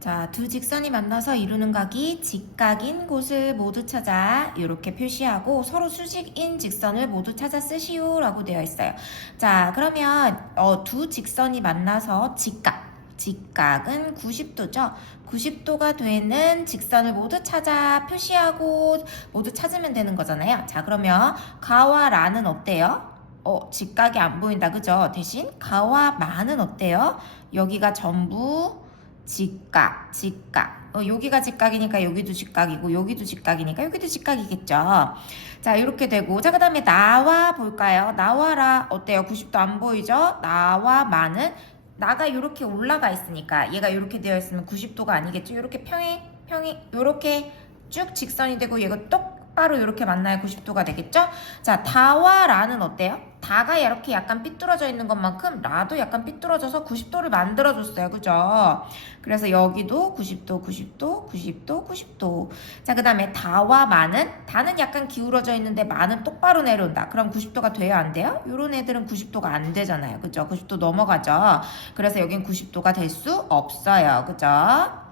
자, 두 직선이 만나서 이루는 각이 직각인 곳을 모두 찾아 이렇게 표시하고 서로 수직인 직선을 모두 찾아 쓰시오라고 되어 있어요. 자, 그러면 어, 두 직선이 만나서 직각, 직각은 90도죠. 90도가 되는 직선을 모두 찾아 표시하고 모두 찾으면 되는 거잖아요. 자, 그러면 가와 라는 어때요? 어, 직각이 안 보인다, 그죠? 대신 가와 마는 어때요? 여기가 전부 직각, 직각. 어, 여기가 직각이니까 여기도 직각이고 여기도 직각이니까 여기도 직각이겠죠. 자, 이렇게 되고 자, 그 다음에 나와 볼까요? 나와라 어때요? 90도 안 보이죠? 나와 마는 나가 이렇게 올라가 있으니까 얘가 이렇게 되어 있으면 90도가 아니겠죠? 이렇게 평행, 평행, 이렇게 쭉 직선이 되고 얘가 똑 바로 이렇게 만나야 90도가 되겠죠? 자, 다와 라는 어때요? 다가 이렇게 약간 삐뚤어져 있는 것만큼 라도 약간 삐뚤어져서 90도를 만들어줬어요. 그죠? 그래서 여기도 90도, 90도, 90도, 90도. 자, 그 다음에 다와 마는, 다는 약간 기울어져 있는데 마는 똑바로 내려온다. 그럼 90도가 돼요? 안 돼요? 요런 애들은 90도가 안 되잖아요. 그죠? 90도 넘어가죠? 그래서 여긴 90도가 될 수 없어요. 그죠?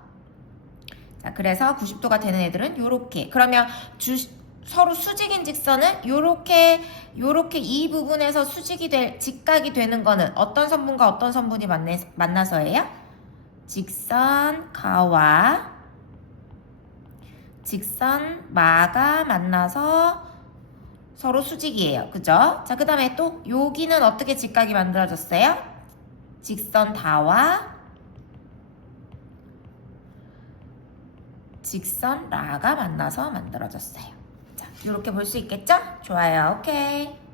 자, 그래서 90도가 되는 애들은 요렇게. 그러면 주, 서로 수직인 직선은 요렇게, 요렇게 이 부분에서 수직이 될, 직각이 되는 거는 어떤 선분과 어떤 선분이 만나, 만나서예요? 직선 가와 직선 마가 만나서 서로 수직이에요. 그죠? 자, 그 다음에 또 여기는 어떻게 직각이 만들어졌어요? 직선 다와 직선 라가 만나서 만들어졌어요. 자, 이렇게 볼 수 있겠죠? 좋아요. 오케이.